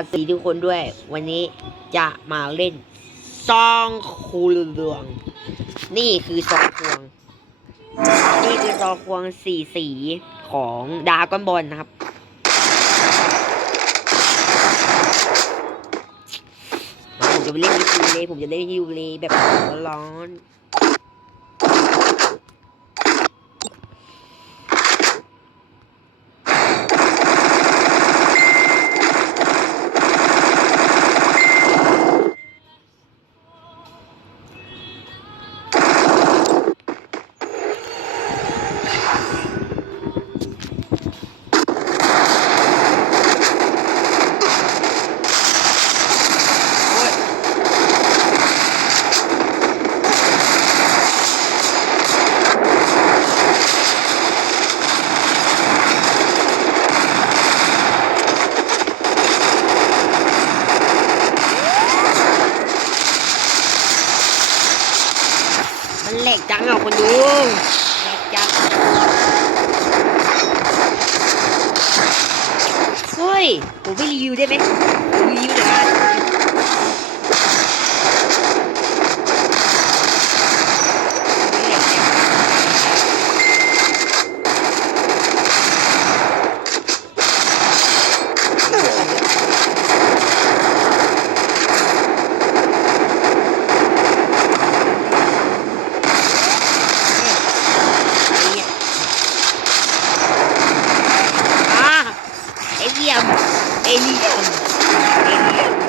สวัสดีทุกคนด้วย วันนี้จะมาเล่นซองคูเรืองนี่คือซองควง นี่คือซองควงสีสีของดากอนบอลนะครับ ผมจะไปเล่นยูเลยผมจะเล่นยูเลยแบบร้อน กจังอะคนดูแหลกจังเฮ้ย ผมไม่รีวิวได้ไหมรีวิวเดี๋ยวมา อ่าเ